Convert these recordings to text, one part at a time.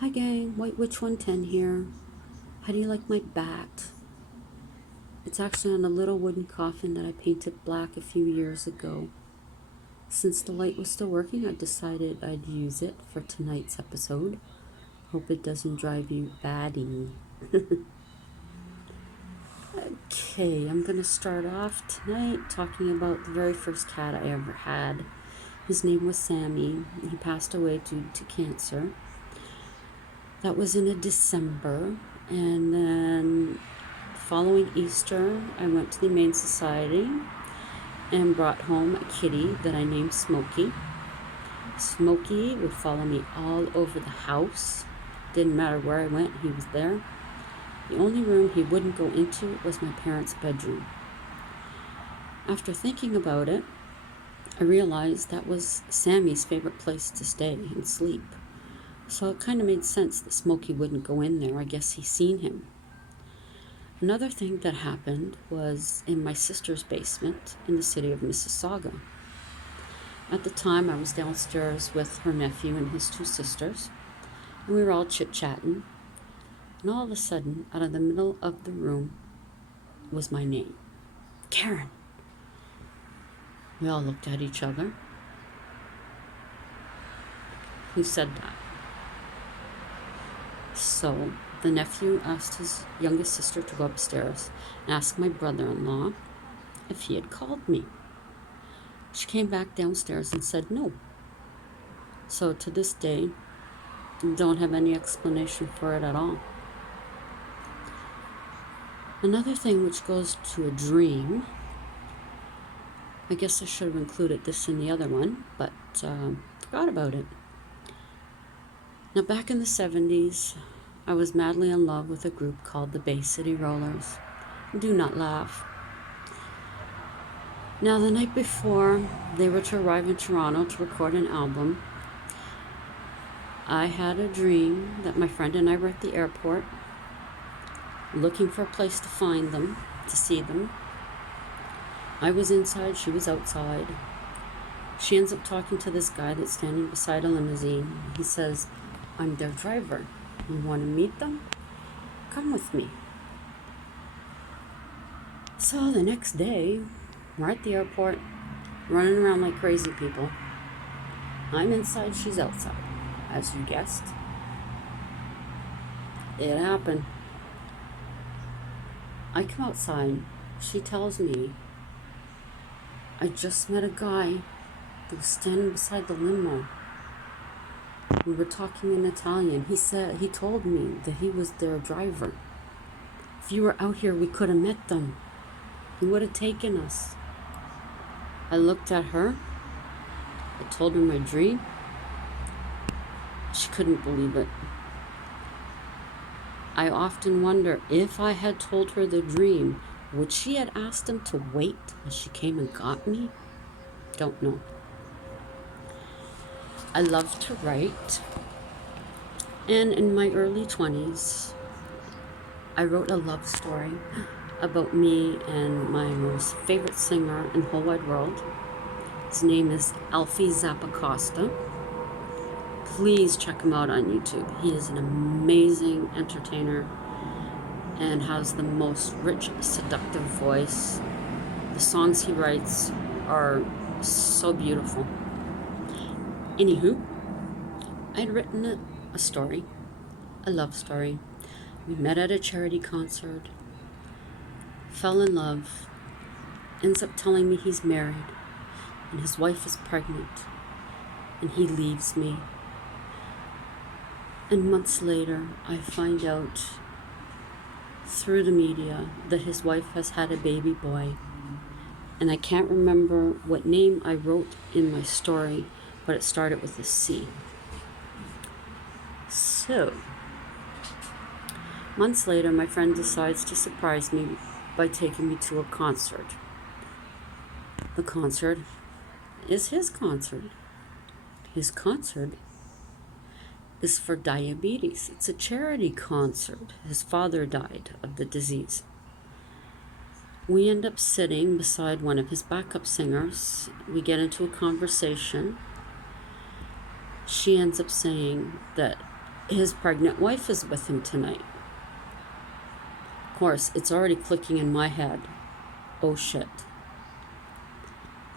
Hi gang, White Witch 110 here. How do you like my bat? It's actually on a little wooden coffin that I painted black a few years ago. Since the light was still working, I decided I'd use it for tonight's episode. Hope it doesn't drive you batty. Okay, I'm gonna start off tonight talking about the very first cat I ever had. His name was Sammy. He passed away due to cancer. That was in a December, and then following Easter, I went to the Humane Society and brought home a kitty that I named Smokey. Smokey would follow me all over the house. Didn't matter where I went, he was there. The only room he wouldn't go into was my parents' bedroom. After thinking about it, I realized that was Sammy's favorite place to stay and sleep. So it kind of made sense that Smokey wouldn't go in there. I guess he's seen him. Another thing that happened was in my sister's basement in the city of Mississauga. At the time, I was downstairs with her nephew and his two sisters, and we were all chit-chatting, and all of a sudden, out of the middle of the room was my name, Karen. We all looked at each other. Who said that? So the nephew asked his youngest sister to go upstairs and ask my brother-in-law if he had called me. She came back downstairs and said no. So to this day, don't have any explanation for it at all. Another thing which goes to a dream, I guess I should have included this in the other one, but forgot about it. Now back in the 70s, I was madly in love with a group called the Bay City Rollers. Do not laugh. Now the night before they were to arrive in Toronto to record an album, I had a dream that my friend and I were at the airport looking for a place to find them, to see them. I was inside, she was outside. She ends up talking to this guy that's standing beside a limousine. He says, "I'm their driver. You want to meet them? Come with me." So the next day, we're at the airport, running around like crazy people. I'm inside, she's outside, as you guessed. It happened. I come outside, she tells me, "I just met a guy that was standing beside the limo. We were talking in Italian. He told me that he was their driver. If you were out here, we could have met them. He would have taken us." I looked at her. I told her my dream. She couldn't believe it. I often wonder if I had told her the dream, would she have asked him to wait till she came and got me? Don't know. I love to write, and in my early 20s, I wrote a love story about me and my most favorite singer in the whole wide world. His name is Alfie Zappacosta. Please check him out on YouTube. He is an amazing entertainer and has the most rich, seductive voice. The songs he writes are so beautiful. Anywho, I'd written a story, a love story. We met at a charity concert, fell in love, ends up telling me he's married and his wife is pregnant, and he leaves me. And months later, I find out through the media that his wife has had a baby boy. And I can't remember what name I wrote in my story, but it started with a C. So, months later, my friend decides to surprise me by taking me to a concert. The concert is his concert. His concert is for diabetes. It's a charity concert. His father died of the disease. We end up sitting beside one of his backup singers. We get into a conversation. She ends up saying that His pregnant wife is with him tonight. Of course, it's already clicking in my head. Oh shit.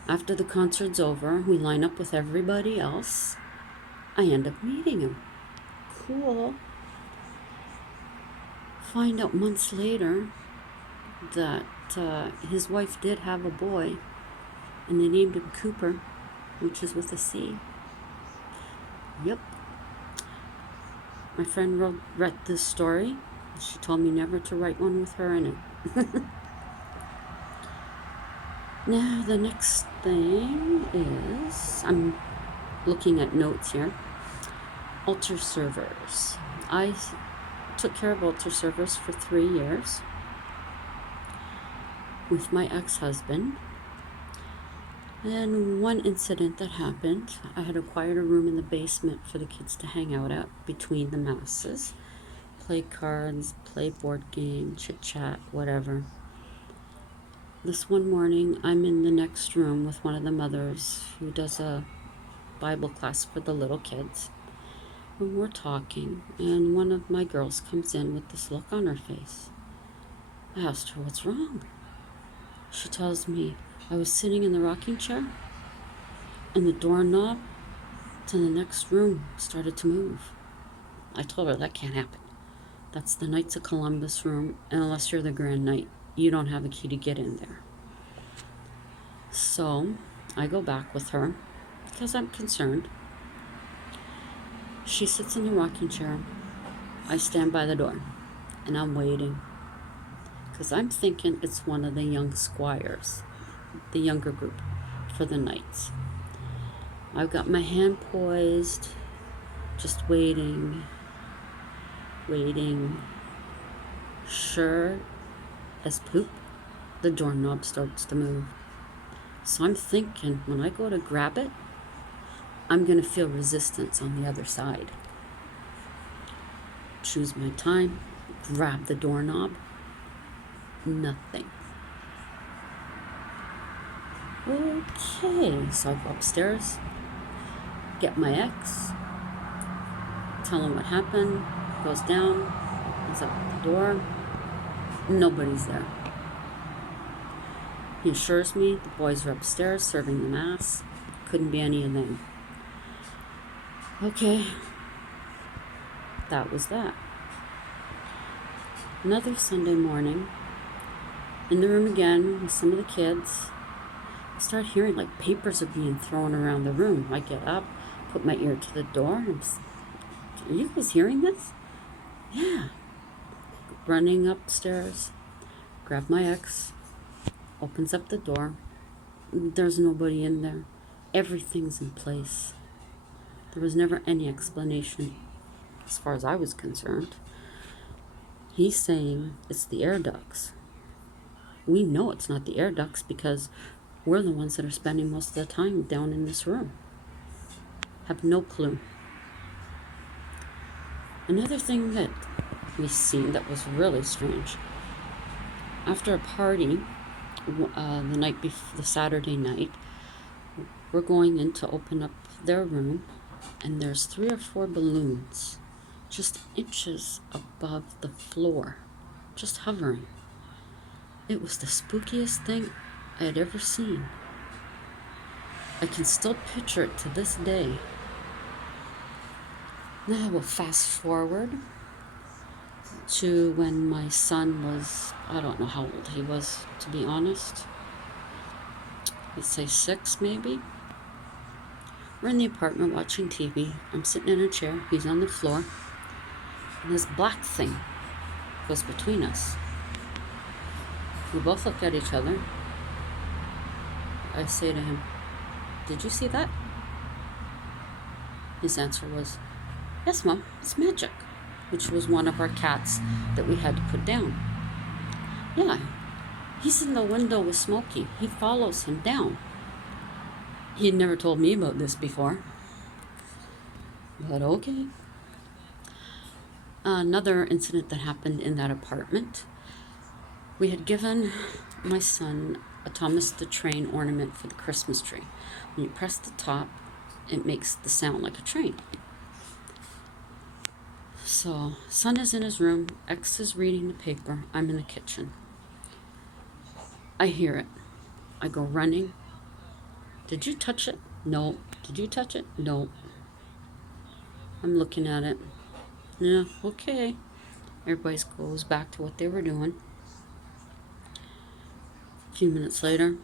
After the concert's over, we line up with everybody else. I end up meeting him. Cool. Find out months later that his wife did have a boy, and they named him Cooper, which is with a C. Yep. My friend read this story. She told me never to write one with her in it. Now, the next thing is, I'm looking at notes here. Altar servers. I took care of altar servers for 3 years with my ex-husband. And one incident that happened, I had acquired a room in the basement for the kids to hang out at between the masses. Play cards, play board game, chit-chat, whatever. This one morning, I'm in the next room with one of the mothers who does a Bible class for the little kids. And we're talking, and one of my girls comes in with this look on her face. I asked her, what's wrong? She tells me, I was sitting in the rocking chair, and the doorknob to the next room started to move. I told her, that can't happen. That's the Knights of Columbus room, and unless you're the Grand Knight, you don't have a key to get in there. So I go back with her because I'm concerned. She sits in the rocking chair. I stand by the door and I'm waiting because I'm thinking it's one of the young squires, the younger group for the knights. I've got my hand poised, just waiting. Sure as poop, the doorknob starts to move. So I'm thinking when I go to grab it, I'm going to feel resistance on the other side. Choose my time, grab the doorknob, nothing. Okay, so I go upstairs, get my ex, tell him what happened, goes down, opens up the door, nobody's there. He assures me the boys are upstairs serving the mass. Couldn't be any of them. Okay, that was that. Another Sunday morning, in the room again with some of the kids, I start hearing like papers are being thrown around the room. I get up, put my ear to the door, and are you guys hearing this? Yeah. Running upstairs, grab my ex, opens up the door. There's nobody in there. Everything's in place. There was never any explanation as far as I was concerned. He's saying it's the air ducts. We know it's not the air ducts because we're the ones that are spending most of the time down in this room. Have no clue. Another thing that we've seen that was really strange. After a party, the Saturday night, we're going in to open up their room, and there's 3 or 4 balloons just inches above the floor, just hovering. It was the spookiest thing I had ever seen. I can still picture it to this day. Now we'll fast forward to when my son was, I don't know how old he was, to be honest. Let's say 6 maybe. We're in the apartment watching TV. I'm sitting in a chair. He's on the floor. And this black thing goes between us. We both look at each other. I say to him, "Did you see that?" His answer was, "Yes, Mom, it's magic," which was one of our cats that we had to put down. Yeah, he's in the window with Smokey. He follows him down. He'd never told me about this before. But okay. Another incident that happened in that apartment. We had given my son a Thomas the Train ornament for the Christmas tree. When you press the top, it makes the sound like a train. So, son is in his room, ex is reading the paper, I'm in the kitchen. I hear it. I go running. Did you touch it? No. Did you touch it? No. I'm looking at it. Yeah, okay. Everybody goes back to what they were doing. A few minutes later,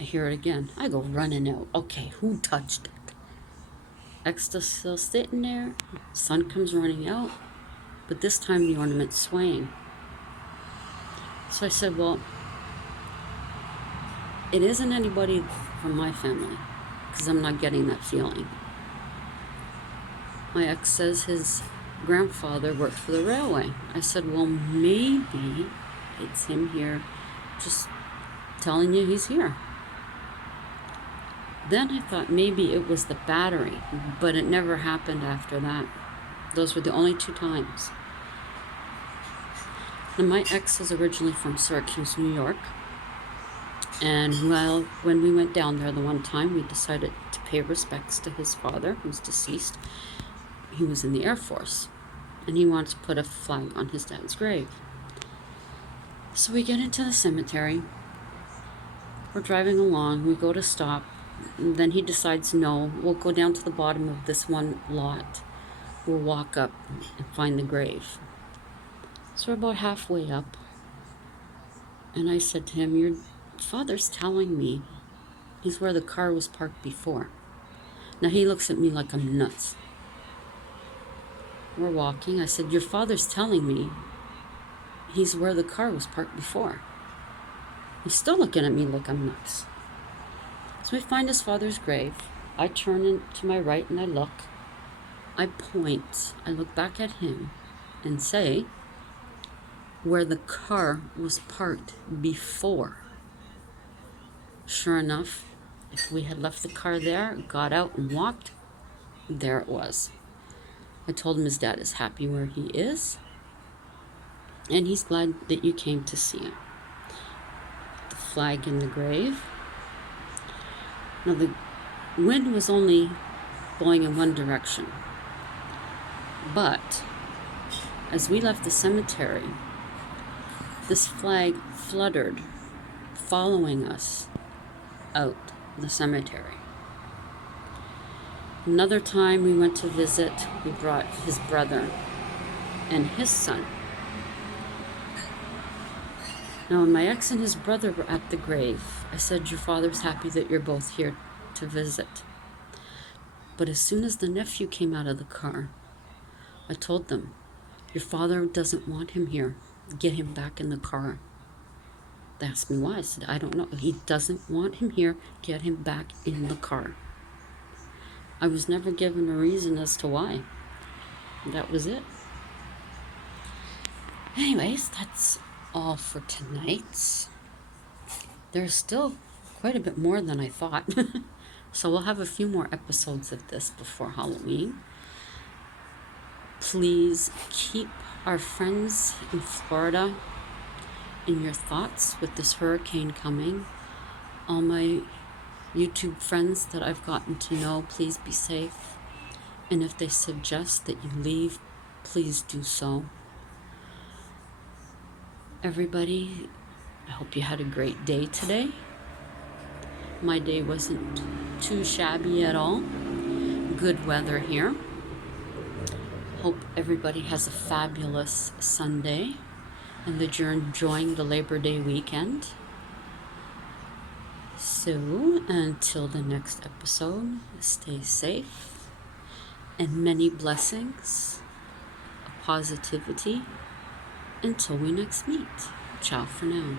I hear it again. I go running out. Okay, who touched it? Ex is still sitting there. Son comes running out, but this time the ornament's swaying. So I said, well, it isn't anybody from my family, because I'm not getting that feeling. My ex says his grandfather worked for the railway. I said, well, maybe it's him here just telling you he's here. Then I thought maybe it was the battery, but it never happened after that. Those were the only 2 times. Now, my ex is originally from Syracuse, New York. And well, when we went down there the one time, we decided to pay respects to his father, who's deceased. He was in the Air Force, and he wanted to put a flag on his dad's grave. So we get into the cemetery. We're driving along. We go to stop. And then he decides, no, we'll go down to the bottom of this one lot. We'll walk up and find the grave. So we're about halfway up. And I said to him, your father's telling me he's where the car was parked before. Now he looks at me like I'm nuts. We're walking. I said, your father's telling me he's where the car was parked before. He's still looking at me like I'm nuts. So we find his father's grave. I turn to my right and I look. I point. I look back at him and say, where the car was parked before. Sure enough, if we had left the car there, got out and walked, there it was. I told him his dad is happy where he is, and he's glad that you came to see him. The flag in the grave. Now, the wind was only blowing in one direction, but as we left the cemetery, this flag fluttered, following us out the cemetery. Another time we went to visit, we brought his brother and his son. Now, when my ex and his brother were at the grave, I said, your father's happy that you're both here to visit. But as soon as the nephew came out of the car, I told them, your father doesn't want him here. Get him back in the car. They asked me why. I said, I don't know. He doesn't want him here. Get him back in the car. I was never given a reason as to why. That was it. Anyways, that's all for tonight. There's still quite a bit more than I thought. So we'll have a few more episodes of this before Halloween. Please keep our friends in Florida in your thoughts with this hurricane coming. All my YouTube friends that I've gotten to know, please be safe. And if they suggest that you leave, please do so. Everybody, I hope you had a great day today. My day wasn't too shabby at all. Good weather here. Hope everybody has a fabulous Sunday and that you're enjoying the Labor Day weekend. So, until the next episode, stay safe and many blessings of positivity until we next meet. Ciao for now.